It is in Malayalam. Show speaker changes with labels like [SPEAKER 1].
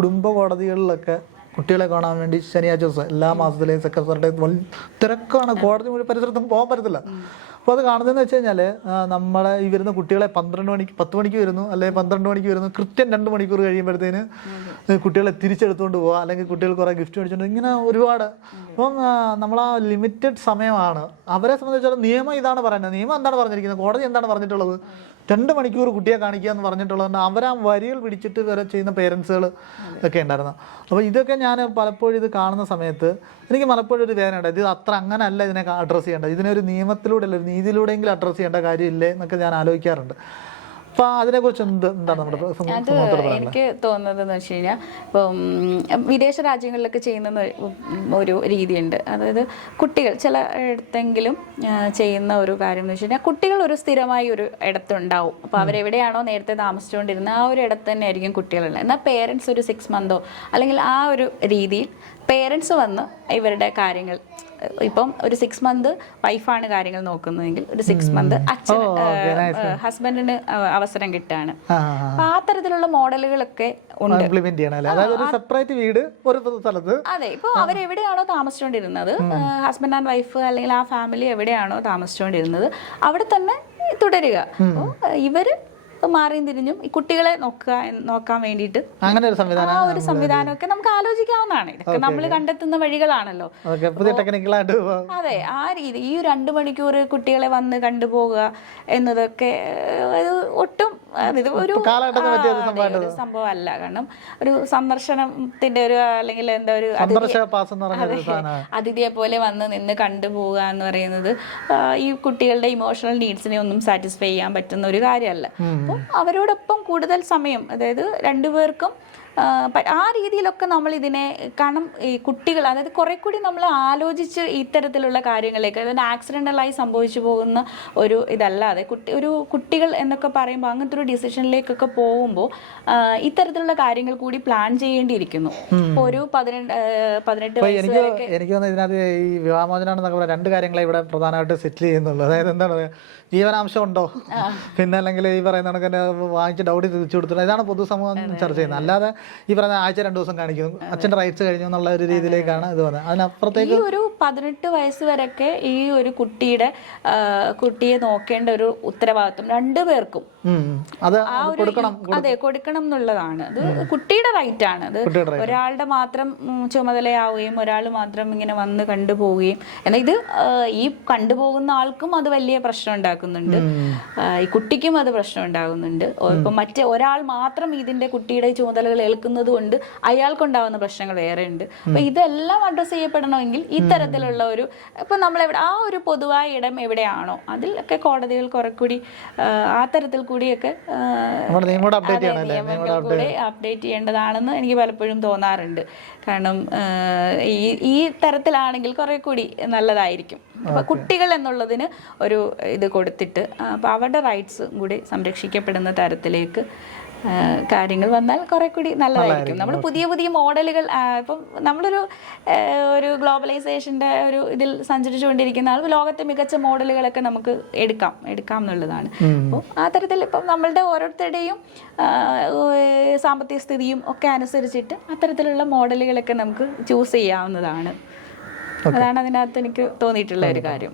[SPEAKER 1] കുടുംബ കോടതികളിലൊക്കെ കുട്ടികളെ കാണാൻ വേണ്ടി ശനിയാഴ്ച ദിവസം എല്ലാ മാസത്തിലെയും സെക്രട്ടറിയുടെ തിരക്കാണ്. കോടതി മുഴുവൻ പരിസരത്തും പോകാൻ പറ്റത്തില്ല. അപ്പോൾ അത് കാണുന്നതെന്ന് വെച്ച് കഴിഞ്ഞാൽ നമ്മളെ ഈ വരുന്ന കുട്ടികളെ പന്ത്രണ്ട് മണിക്ക് പത്ത് മണിക്ക് വരുന്നു അല്ലെങ്കിൽ പന്ത്രണ്ട് മണിക്ക് വരുന്നു കൃത്യം രണ്ട് മണിക്കൂർ കഴിയുമ്പോഴത്തേന് കുട്ടികളെ തിരിച്ചെടുത്തുകൊണ്ട് പോവുക അല്ലെങ്കിൽ കുട്ടികൾ കുറേ ഗിഫ്റ്റ് മേടിച്ചുകൊണ്ട് ഇങ്ങനെ ഒരുപാട്. അപ്പം നമ്മൾ ആ ലിമിറ്റഡ് സമയമാണ്. അവരെ സംബന്ധിച്ചിടത്തോളം നിയമം ഇതാണ് പറയുന്നത്. നിയമം എന്താണ് പറഞ്ഞിരിക്കുന്നത്? കോടതി എന്താണ് പറഞ്ഞിട്ടുള്ളത്? രണ്ട് മണിക്കൂർ കുട്ടിയെ കാണിക്കുക എന്ന് പറഞ്ഞിട്ടുള്ളത് അവരാ വരികൾ പിടിച്ചിട്ട് വരെ ചെയ്യുന്ന പേരൻസുകൾ ഒക്കെ ഉണ്ടായിരുന്നു. അപ്പോൾ ഇതൊക്കെ ഞാൻ പലപ്പോഴും ഇത് കാണുന്ന സമയത്ത് എനിക്ക് പലപ്പോഴും ഒരു വേദന ഉണ്ട് ഇത് അത്ര അങ്ങനെ അല്ല ഇതിനെ അഡ്രസ്സ് ചെയ്യേണ്ടത്. ഇതിനൊരു ഒരു നിയമത്തിലൂടെ അല്ല ഒരു നീതിയിലൂടെയെങ്കിലും അഡ്രസ്സ് ചെയ്യേണ്ട കാര്യമില്ലേ എന്നൊക്കെ ഞാൻ ആലോചിക്കാറുണ്ട്. അപ്പൊ അതിനെക്കുറിച്ച് എന്ത് എന്താണ് നമ്മുടെ
[SPEAKER 2] അത് എനിക്ക് തോന്നുന്നത് എന്ന് വെച്ച് കഴിഞ്ഞാൽ ഇപ്പം വിദേശ രാജ്യങ്ങളിലൊക്കെ ചെയ്യുന്ന ഒരു- ഒരു രീതിയുണ്ട്. അതായത് കുട്ടികൾ ചില ഇടത്തെങ്കിലും ചെയ്യുന്ന ഒരു കാര്യം എന്ന് വെച്ച് കഴിഞ്ഞാൽ കുട്ടികൾ ഒരു സ്ഥിരമായി ഒരു ഇടത്തുണ്ടാവും. അപ്പൊ അവരെവിടെയാണോ നേരത്തെ താമസിച്ചുകൊണ്ടിരുന്നത് ആ ഒരു ഇടത്ത് തന്നെ ആയിരിക്കും കുട്ടികളുള്ളത് എന്നാൽ പേരൻസ് ഒരു സിക്സ് മന്തോ അല്ലെങ്കിൽ ആ ഒരു രീതിയിൽ പേരൻസ് വന്ന് ഇവരുടെ കാര്യങ്ങൾ ഇപ്പം ഒരു സിക്സ് മന്ത് വൈഫാണ് കാര്യങ്ങൾ നോക്കുന്നതെങ്കിൽ ഒരു സിക്സ് മന്ത് അച്ഛൻ ഹസ്ബൻഡിന് അവസരം
[SPEAKER 1] ആ
[SPEAKER 2] അപ്പൊ ആ തരത്തിലുള്ള മോഡലുകളൊക്കെ ഉണ്ട്.
[SPEAKER 1] സെപ്പറേറ്റ് വീട് ഒരു സ്ഥലത്ത്.
[SPEAKER 2] അതെ ഇപ്പോൾ അവരെവിടെയാണോ താമസിച്ചുകൊണ്ടിരുന്നത് ഹസ്ബൻഡ് ആൻഡ് വൈഫ് അല്ലെങ്കിൽ ആ ഫാമിലി എവിടെയാണോ താമസിച്ചുകൊണ്ടിരുന്നത് അവിടെ തന്നെ തുടരുക. അപ്പോൾ ഇവർ മാറിയും തിരിഞ്ഞും ഈ കുട്ടികളെ നോക്കുക നോക്കാൻ വേണ്ടിയിട്ട്.
[SPEAKER 1] അങ്ങനെ ഒരു സംവിധാനം
[SPEAKER 2] ആ ഒരു സംവിധാനമൊക്കെ നമുക്ക് ആലോചിക്കാവുന്നതാണ്. ഇതൊക്കെ നമ്മൾ കണ്ടെത്തുന്ന വഴികളാണല്ലോ.
[SPEAKER 1] പുതിയ ടെക്നിക്കലായിട്ട്
[SPEAKER 2] അതെ ആ രീതി. ഈ രണ്ട് മണിക്കൂർ കുട്ടികളെ വന്ന് കണ്ടുപോകുക എന്നതൊക്കെ ഏഹ്, ഇത് ഒരു സംഭവമല്ല. കാരണം ഒരു സന്ദർശനത്തിന്റെ ഒരു അല്ലെങ്കിൽ എന്താ ഒരു അതിഥിയെ പോലെ വന്ന് നിന്ന് കണ്ടുപോവുക എന്ന് പറയുന്നത് ഈ കുട്ടികളുടെ ഇമോഷണൽ നീഡ്സിനെ ഒന്നും സാറ്റിസ്ഫൈ ചെയ്യാൻ പറ്റുന്ന ഒരു കാര്യമല്ല. അപ്പം അവരോടൊപ്പം കൂടുതൽ സമയം അതായത് രണ്ടുപേർക്കും ആ, രീതിയിലൊക്കെ നമ്മൾ ഇതിനെ കാരണം ഈ കുട്ടികൾ അതായത് കുറെ കൂടി നമ്മൾ ആലോചിച്ച് ഇത്തരത്തിലുള്ള കാര്യങ്ങളിലേക്ക് അതായത് ആക്സിഡന്റലായി സംഭവിച്ചു പോകുന്ന ഒരു ഇതല്ലാതെ കുട്ടി ഒരു കുട്ടികൾ എന്നൊക്കെ പറയുമ്പോൾ അങ്ങനത്തെ ഒരു ഡിസിഷനിലേക്കൊക്കെ പോകുമ്പോൾ ഇത്തരത്തിലുള്ള കാര്യങ്ങൾ കൂടി പ്ലാൻ ചെയ്യേണ്ടിയിരിക്കുന്നു. ഒരു പതിനെട്ട് പതിനെട്ട്
[SPEAKER 1] എനിക്ക് എനിക്ക് തോന്നുന്നു ഇതിനകത്ത് ഈ വിവാഹമോചനം എന്നൊക്കെ പറയാം രണ്ട് കാര്യങ്ങളെ ഇവിടെ പ്രധാനമായിട്ട് സെറ്റിൽ ചെയ്യുന്നുള്ളൂ. അതായത് എന്താണ് ജീവനാംശം ഉണ്ടോ? പിന്നെ അല്ലെങ്കിൽ ഈ പറയുന്ന കണക്ക് വാങ്ങിച്ച് ഡൗഡി തിരിച്ചു കൊടുത്തിട്ടുണ്ട്. ഇതാണ് പൊതുസമൂഹം ചർച്ച ചെയ്യുന്നത്. അല്ലാതെ ഈ പറഞ്ഞ ആഴ്ച രണ്ടു ദിവസം കാണിക്കുന്നു. അച്ഛന്റെ റൈറ്റ്സ് കഴിഞ്ഞു എന്നുള്ള ഒരു രീതിയിലേക്കാണ് ഇത് വന്നത്. അതിനപ്പുറത്തേക്ക്
[SPEAKER 2] ഈ ഒരു പതിനെട്ട് വയസ്സ് വരെയൊക്കെ ഈ ഒരു കുട്ടിയുടെ കുട്ടിയെ നോക്കേണ്ട ഒരു ഉത്തരവാദിത്വം രണ്ടു പേർക്കും.
[SPEAKER 1] അത് കൊടുക്കണം
[SPEAKER 2] അതെ കൊടുക്കണം എന്നുള്ളതാണ്. അത് കുട്ടിയുടെ റൈറ്റ് ആണ്. അത് ഒരാളുടെ മാത്രം ചുമതലയാവുകയും ഒരാൾ മാത്രം ഇങ്ങനെ വന്ന് കണ്ടുപോവുകയും എന്നാൽ ഇത് ഈ കണ്ടുപോകുന്ന ആൾക്കും അത് വലിയ പ്രശ്നം ഉണ്ടാക്കുന്നുണ്ട്. ഈ കുട്ടിക്കും അത് പ്രശ്നം ഉണ്ടാകുന്നുണ്ട്. ഇപ്പൊ മറ്റേ ഒരാൾ മാത്രം ഇതിന്റെ കുട്ടിയുടെ ചുമതലകൾ ഏൽക്കുന്നത് കൊണ്ട് അയാൾക്കുണ്ടാവുന്ന പ്രശ്നങ്ങൾ വേറെ ഉണ്ട് അപ്പൊ ഇതെല്ലാം അഡ്രസ്സ് ചെയ്യപ്പെടണമെങ്കിൽ ഇത്തരത്തിലുള്ള ഒരു ഇപ്പൊ നമ്മളെവിടെ ആ ഒരു പൊതുവായ ഇടം എവിടെയാണോ അതിലൊക്കെ കോടതികൾ കുറെ കൂടി ആ, തരത്തിൽ കൂടിയൊക്കെ
[SPEAKER 1] അപ്ഡേറ്റ്
[SPEAKER 2] അതെ,
[SPEAKER 1] അല്ലേ
[SPEAKER 2] നിയമങ്ങൾ കൂടെ അപ്ഡേറ്റ് ചെയ്യേണ്ടതാണെന്ന് എനിക്ക് പലപ്പോഴും തോന്നാറുണ്ട്. കാരണം ഈ ഈ തരത്തിലാണെങ്കിൽ കുറെ കൂടി നല്ലതായിരിക്കും. അപ്പൊ കുട്ടികൾ എന്നുള്ളതിന് ഒരു ഇത് കൊടുത്തിട്ട് അപ്പൊ അവരുടെ റൈറ്റ്സും കൂടി സംരക്ഷിക്കപ്പെടുന്ന തരത്തിലേക്ക് കാര്യങ്ങൾ വന്നാൽ കുറെ കൂടി നല്ലതായിരിക്കും. നമ്മൾ പുതിയ പുതിയ മോഡലുകൾ ഇപ്പം നമ്മളൊരു ഒരു ഗ്ലോബലൈസേഷന്റെ ഒരു ഇതിൽ സഞ്ചരിച്ചുകൊണ്ടിരിക്കുന്ന ആൾ ലോകത്തെ മികച്ച മോഡലുകളൊക്കെ നമുക്ക് എടുക്കാം എടുക്കാം എന്നുള്ളതാണ്. അപ്പോൾ ആ തരത്തിൽ ഇപ്പം നമ്മളുടെ ഓരോരുത്തരുടെയും സാമ്പത്തിക സ്ഥിതിയും ഒക്കെ അനുസരിച്ചിട്ട് അത്തരത്തിലുള്ള മോഡലുകളൊക്കെ നമുക്ക് ചൂസ് ചെയ്യാവുന്നതാണ്. അതാണ് അതിനകത്ത് എനിക്ക് തോന്നിയിട്ടുള്ള ഒരു കാര്യം.